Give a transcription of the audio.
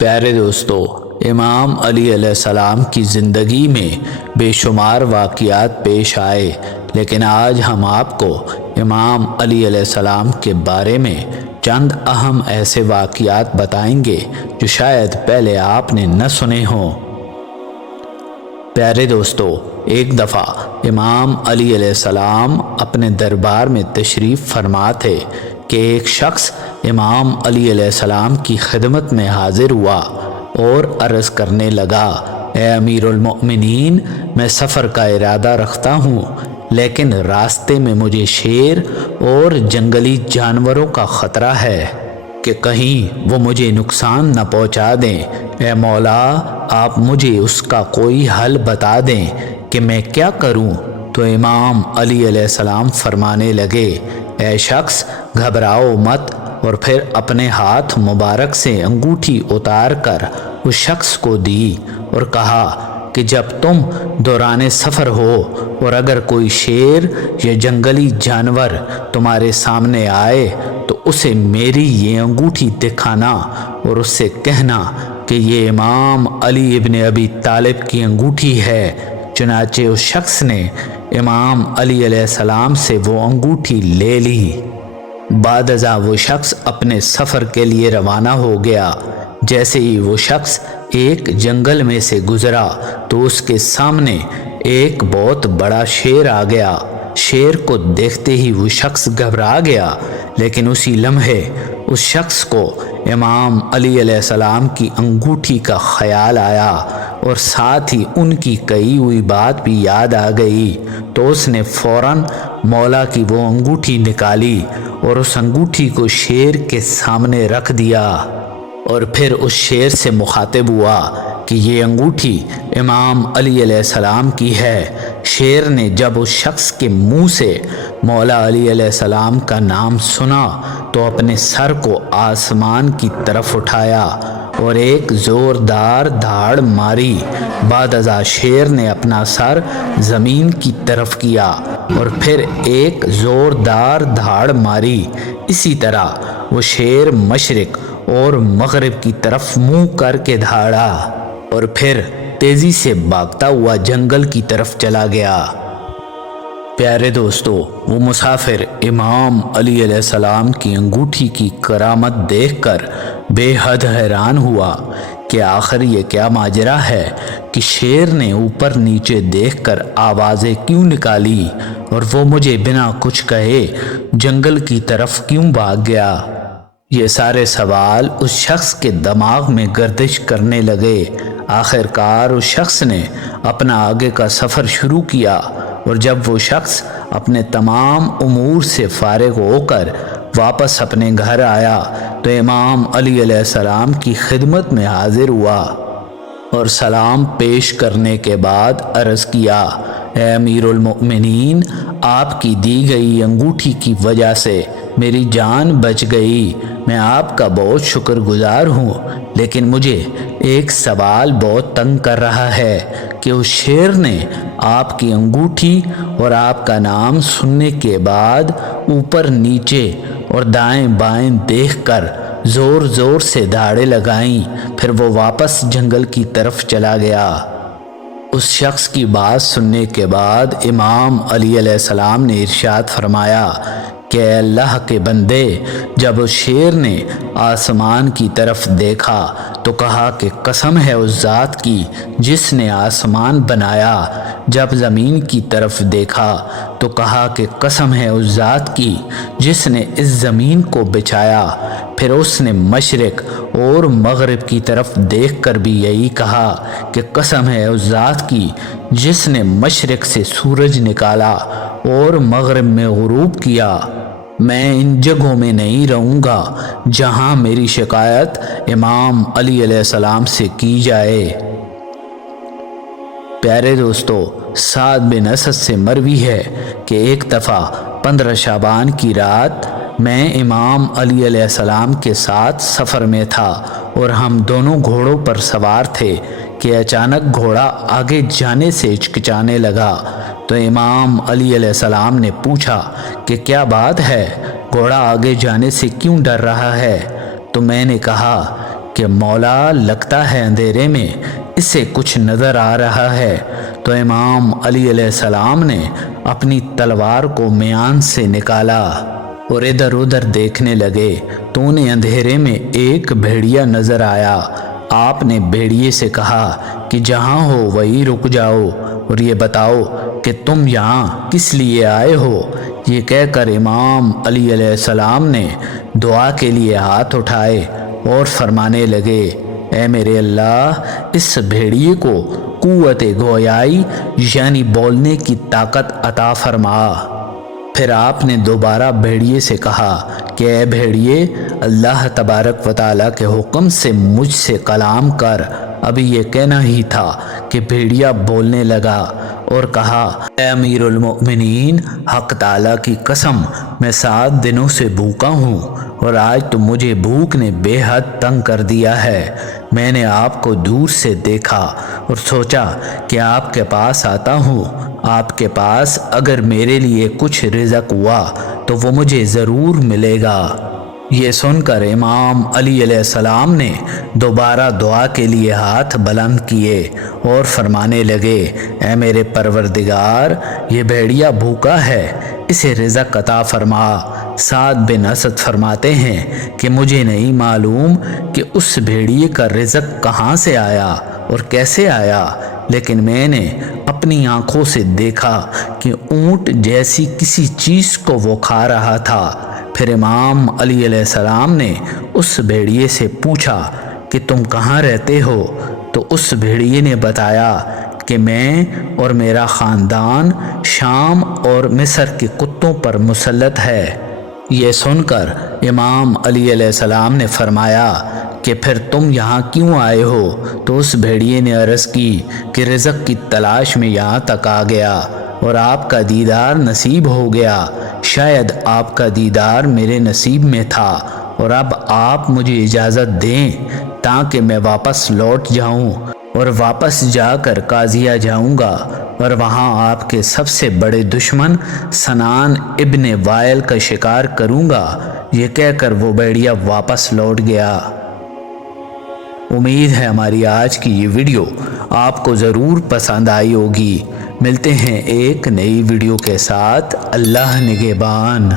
پیارے دوستو، امام علی علیہ السلام کی زندگی میں بے شمار واقعات پیش آئے، لیکن آج ہم آپ کو امام علی علیہ السلام کے بارے میں چند اہم ایسے واقعات بتائیں گے جو شاید پہلے آپ نے نہ سنے ہوں۔ پیارے دوستو، ایک دفعہ امام علی علیہ السلام اپنے دربار میں تشریف فرما تھے کہ ایک شخص امام علی علیہ السلام کی خدمت میں حاضر ہوا اور عرض کرنے لگا، اے امیر المؤمنین، میں سفر کا ارادہ رکھتا ہوں، لیکن راستے میں مجھے شیر اور جنگلی جانوروں کا خطرہ ہے کہ کہیں وہ مجھے نقصان نہ پہنچا دیں۔ اے مولا، آپ مجھے اس کا کوئی حل بتا دیں کہ میں کیا کروں۔ تو امام علی علیہ السلام فرمانے لگے، اے شخص، گھبراؤ مت، اور پھر اپنے ہاتھ مبارک سے انگوٹھی اتار کر اس شخص کو دی اور کہا کہ جب تم دوران سفر ہو اور اگر کوئی شیر یا جنگلی جانور تمہارے سامنے آئے تو اسے میری یہ انگوٹھی دکھانا اور اس سے کہنا کہ یہ امام علی ابن ابی طالب کی انگوٹھی ہے۔ چنانچہ اس شخص نے امام علی علیہ السلام سے وہ انگوٹھی لے لی۔ بعد ازاں وہ شخص اپنے سفر کے لیے روانہ ہو گیا۔ جیسے ہی وہ شخص ایک جنگل میں سے گزرا تو اس کے سامنے ایک بہت بڑا شیر آ گیا۔ شیر کو دیکھتے ہی وہ شخص گھبرا گیا، لیکن اسی لمحے اس شخص کو امام علی علیہ السلام کی انگوٹھی کا خیال آیا اور ساتھ ہی ان کی کہی ہوئی بات بھی یاد آ گئی، تو اس نے فوراً مولا کی وہ انگوٹھی نکالی اور اس انگوٹھی کو شیر کے سامنے رکھ دیا اور پھر اس شیر سے مخاطب ہوا کہ یہ انگوٹھی امام علی علیہ السلام کی ہے۔ شیر نے جب اس شخص کے منہ سے مولا علی علیہ السلام کا نام سنا تو اپنے سر کو آسمان کی طرف اٹھایا اور ایک زوردار دھاڑ ماری۔ بعد ازاں شیر نے اپنا سر زمین کی طرف کیا اور پھر ایک زوردار دھاڑ ماری۔ اسی طرح وہ شیر مشرق اور مغرب کی طرف منہ کر کے دھاڑا اور پھر تیزی سے بھاگتا ہوا جنگل کی طرف چلا گیا۔ پیارے دوستو، وہ مسافر امام علی علیہ السلام کی انگوٹھی کی کرامت دیکھ کر بے حد حیران ہوا کہ آخر یہ کیا ماجرا ہے کہ شیر نے اوپر نیچے دیکھ کر آوازیں کیوں نکالی اور وہ مجھے بنا کچھ کہے جنگل کی طرف کیوں بھاگ گیا۔ یہ سارے سوال اس شخص کے دماغ میں گردش کرنے لگے۔ آخر کار اس شخص نے اپنا آگے کا سفر شروع کیا اور جب وہ شخص اپنے تمام امور سے فارغ ہو کر واپس اپنے گھر آیا تو امام علی علیہ السلام کی خدمت میں حاضر ہوا اور سلام پیش کرنے کے بعد عرض کیا، اے امیر المؤمنین، آپ کی دی گئی انگوٹھی کی وجہ سے میری جان بچ گئی۔ میں آپ کا بہت شکر گزار ہوں، لیکن مجھے ایک سوال بہت تنگ کر رہا ہے کہ اس شیر نے آپ کی انگوٹھی اور آپ کا نام سننے کے بعد اوپر نیچے اور دائیں بائیں دیکھ کر زور زور سے دھاڑیں لگائیں، پھر وہ واپس جنگل کی طرف چلا گیا۔ اس شخص کی بات سننے کے بعد امام علی علیہ السلام نے ارشاد فرمایا کہ اے اللہ کے بندے، جب اس شیر نے آسمان کی طرف دیکھا تو کہا کہ قسم ہے اس ذات کی جس نے آسمان بنایا۔ جب زمین کی طرف دیکھا تو کہا کہ قسم ہے اس ذات کی جس نے اس زمین کو بچھایا۔ پھر اس نے مشرق اور مغرب کی طرف دیکھ کر بھی یہی کہا کہ قسم ہے اس ذات کی جس نے مشرق سے سورج نکالا اور مغرب میں غروب کیا۔ میں ان جگہوں میں نہیں رہوں گا جہاں میری شکایت امام علی علیہ السلام سے کی جائے۔ پیارے دوستو، سعد بن اسد سے مروی ہے کہ ایک دفعہ 15 شعبان کی رات میں امام علی علیہ السلام کے ساتھ سفر میں تھا اور ہم دونوں گھوڑوں پر سوار تھے کہ اچانک گھوڑا آگے جانے سے ہچکچانے لگا۔ تو امام علی علیہ السلام نے پوچھا کہ کیا بات ہے، گھوڑا آگے جانے سے کیوں ڈر رہا ہے؟ تو میں نے کہا کہ مولا لگتا ہے اندھیرے میں اسے کچھ نظر آ رہا ہے۔ تو امام علی علیہ السلام نے اپنی تلوار کو میان سے نکالا اور ادھر ادھر دیکھنے لگے تو انہیں اندھیرے میں ایک بھیڑیا نظر آیا۔ آپ نے بھیڑیے سے کہا کہ جہاں ہو وہیں رک جاؤ اور یہ بتاؤ کہ تم یہاں کس لیے آئے ہو۔ یہ کہہ کر امام علی علیہ السلام نے دعا کے لیے ہاتھ اٹھائے اور فرمانے لگے، اے میرے اللہ، اس بھیڑیے کو قوت گویائی یعنی بولنے کی طاقت عطا فرما۔ پھر آپ نے دوبارہ بھیڑیے سے کہا کہ اے بھیڑیے، اللہ تبارک و تعالیٰ کے حکم سے مجھ سے کلام کر۔ ابھی یہ کہنا ہی تھا کہ بھیڑیا بولنے لگا اور کہا، اے امیر المؤمنین، حق تعالیٰ کی قسم، میں 7 دنوں سے بھوکا ہوں اور آج تو مجھے بھوک نے بے حد تنگ کر دیا ہے۔ میں نے آپ کو دور سے دیکھا اور سوچا کہ آپ کے پاس آتا ہوں۔ آپ کے پاس اگر میرے لیے کچھ رزق ہوا تو وہ مجھے ضرور ملے گا۔ یہ سن کر امام علی علیہ السلام نے دوبارہ دعا کے لیے ہاتھ بلند کیے اور فرمانے لگے، اے میرے پروردگار، یہ بھیڑیا بھوکا ہے، اسے رزق عطا فرما۔ سعد بن اسد فرماتے ہیں کہ مجھے نہیں معلوم کہ اس بھیڑیے کا رزق کہاں سے آیا اور کیسے آیا، لیکن میں نے اپنی آنکھوں سے دیکھا کہ اونٹ جیسی کسی چیز کو وہ کھا رہا تھا۔ پھر امام علی علیہ السلام نے اس بھیڑیے سے پوچھا کہ تم کہاں رہتے ہو؟ تو اس بھیڑیے نے بتایا کہ میں اور میرا خاندان شام اور مصر کے کتوں پر مسلط ہے۔ یہ سن کر امام علی علیہ السلام نے فرمایا کہ پھر تم یہاں کیوں آئے ہو؟ تو اس بھیڑیے نے عرض کی کہ رزق کی تلاش میں یہاں تک آ گیا اور آپ کا دیدار نصیب ہو گیا۔ شاید آپ کا دیدار میرے نصیب میں تھا اور اب آپ مجھے اجازت دیں تاکہ میں واپس لوٹ جاؤں اور واپس جا کر قاضیہ جاؤں گا اور وہاں آپ کے سب سے بڑے دشمن سنان ابن وائل کا شکار کروں گا۔ یہ کہہ کر وہ بھیڑیا واپس لوٹ گیا۔ امید ہے ہماری آج کی یہ ویڈیو آپ کو ضرور پسند آئی ہوگی۔ ملتے ہیں ایک نئی ویڈیو کے ساتھ۔ اللہ نگہبان۔